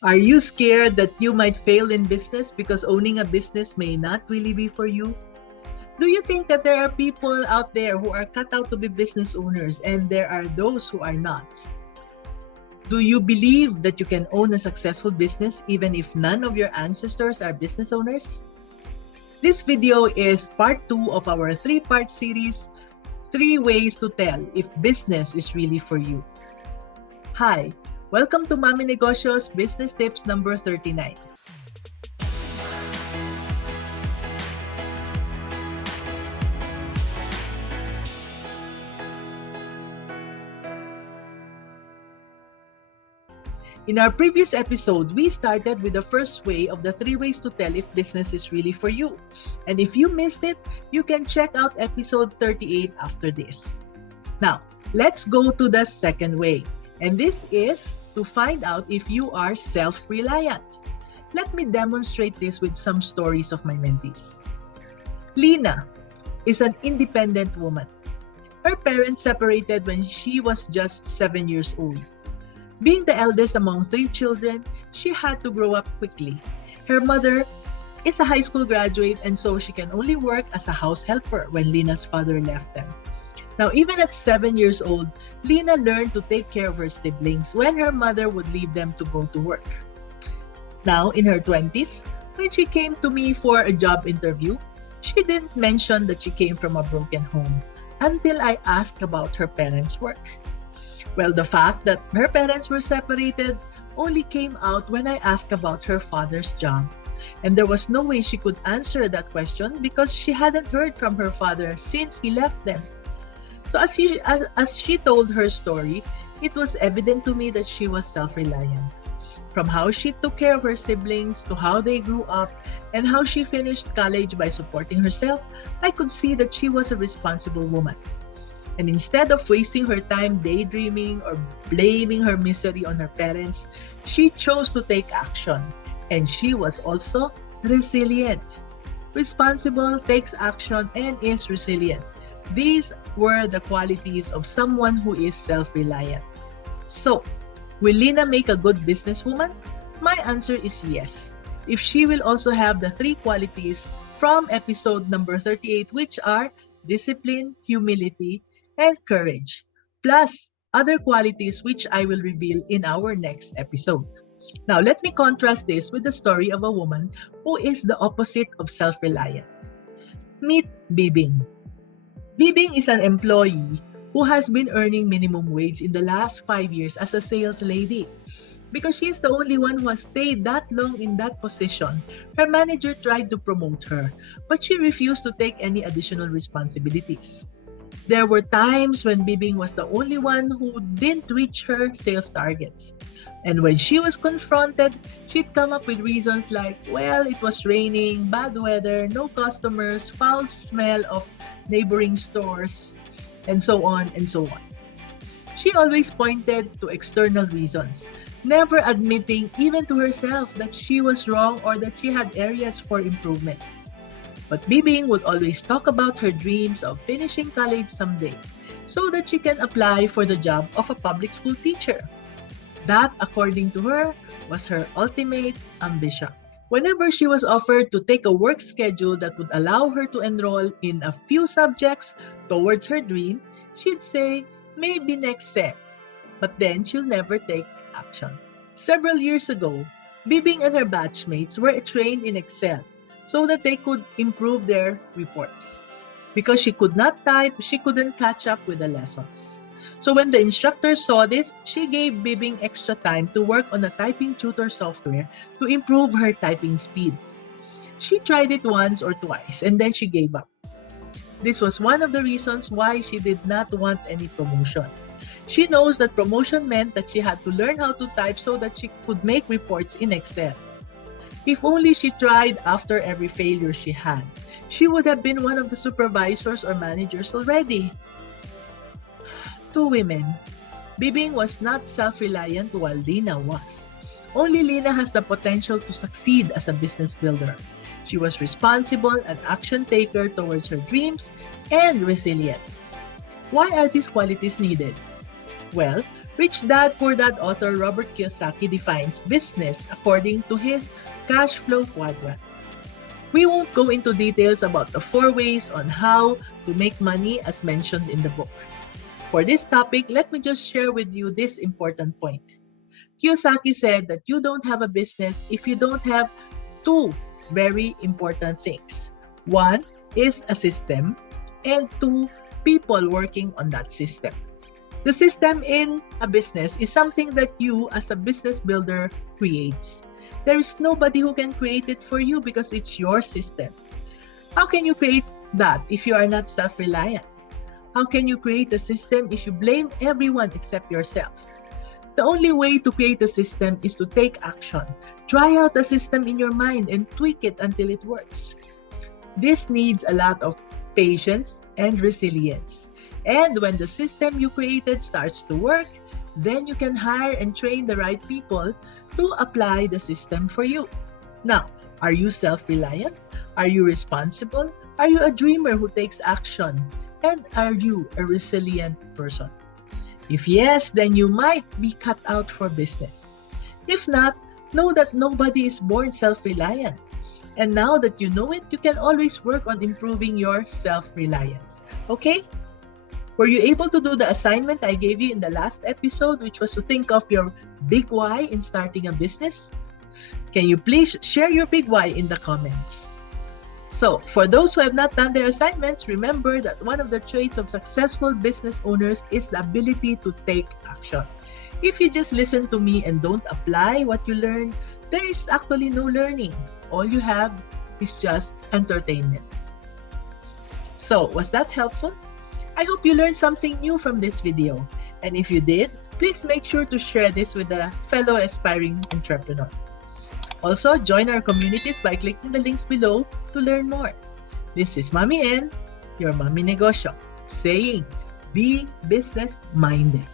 Are you scared that you might fail in business because owning a business may not really be for you? Do you think that there are people out there who are cut out to be business owners and there are those who are not? Do you believe that you can own a successful business even if none of your ancestors are business owners? This video is part 2 of our 3-part series, 3 ways to tell if business is really for you. Hi, welcome to Mami Negosyo's Business Tips number 39. In our previous episode, we started with the first way of the 3 ways to tell if business is really for you. And if you missed it, you can check out episode 38 after this. Now, let's go to the second way. And this is to find out if you are self-reliant. Let me demonstrate this with some stories of my mentees. Lina is an independent woman. Her parents separated when she was just 7 years old. Being the eldest among 3 children, she had to grow up quickly. Her mother is a high school graduate and so she can only work as a house helper when Lina's father left them. Now, even at 7 years old, Lina learned to take care of her siblings when her mother would leave them to go to work. Now, in her 20s, when she came to me for a job interview, she didn't mention that she came from a broken home until I asked about her parents' work. Well, the fact that her parents were separated only came out when I asked about her father's job. And there was no way she could answer that question because she hadn't heard from her father since he left them. So as she told her story, it was evident to me that she was self-reliant. From how she took care of her siblings to how they grew up and how she finished college by supporting herself, I could see that she was a responsible woman. And instead of wasting her time daydreaming or blaming her misery on her parents, she chose to take action. And she was also resilient. Responsible, takes action, and is resilient. These were the qualities of someone who is self-reliant. So, will Lina make a good businesswoman? My answer is yes. If she will also have the 3 qualities from episode number 38, which are discipline, humility, and courage, plus other qualities which I will reveal in our next episode. Now, let me contrast this with the story of a woman who is the opposite of self-reliant. Meet Bibing. Bibing is an employee who has been earning minimum wage in the last 5 years as a sales lady. Because she is the only one who has stayed that long in that position, her manager tried to promote her, but she refused to take any additional responsibilities. There were times when Bibing was the only one who didn't reach her sales targets. And when she was confronted, she'd come up with reasons like, well, it was raining, bad weather, no customers, foul smell of neighboring stores, and so on and so on. She always pointed to external reasons, never admitting even to herself that she was wrong or that she had areas for improvement. But Bibing would always talk about her dreams of finishing college someday so that she can apply for the job of a public school teacher. That, according to her, was her ultimate ambition. Whenever she was offered to take a work schedule that would allow her to enroll in a few subjects towards her dream, she'd say, maybe next sem, but then she'll never take action. Several years ago, Bibing and her batchmates were trained in Excel so that they could improve their reports. Because she could not type, she couldn't catch up with the lessons. So when the instructor saw this, she gave Bibing extra time to work on a typing tutor software to improve her typing speed. She tried it once or twice and then she gave up. This was one of the reasons why she did not want any promotion. She knows that promotion meant that she had to learn how to type so that she could make reports in Excel. If only she tried after every failure she had, she would have been one of the supervisors or managers already. 2 women. Bibing was not self-reliant while Lina was. Only Lina has the potential to succeed as a business builder. She was responsible, an action taker towards her dreams, and resilient. Why are these qualities needed? Well, Rich Dad Poor Dad author Robert Kiyosaki defines business according to his cash flow quadrant. We won't go into details about the 4 ways on how to make money as mentioned in the book. For this topic, let me just share with you this important point. Kiyosaki said that you don't have a business if you don't have 2 very important things. 1 is a system, and 2, people working on that system. The system in a business is something that you as a business builder creates. There is nobody who can create it for you because it's your system. How can you create that if you are not self-reliant? How can you create a system if you blame everyone except yourself? The only way to create a system is to take action. Try out the system in your mind and tweak it until it works. This needs a lot of patience and resilience. And when the system you created starts to work, then you can hire and train the right people to apply the system for you. Now, are you self-reliant? Are you responsible? Are you a dreamer who takes action? And are you a resilient person? If yes, then you might be cut out for business. If not, know that nobody is born self-reliant. And now that you know it, you can always work on improving your self-reliance. Okay? Were you able to do the assignment I gave you in the last episode, which was to think of your big why in starting a business? Can you please share your big why in the comments? So, for those who have not done their assignments, remember that one of the traits of successful business owners is the ability to take action. If you just listen to me and don't apply what you learn, there is actually no learning. All you have is just entertainment. So, was that helpful? I hope you learned something new from this video. And if you did, please make sure to share this with a fellow aspiring entrepreneur. Also, join our communities by clicking the links below to learn more. This is Mommy N, your Mommy Negosyo, saying, be business-minded.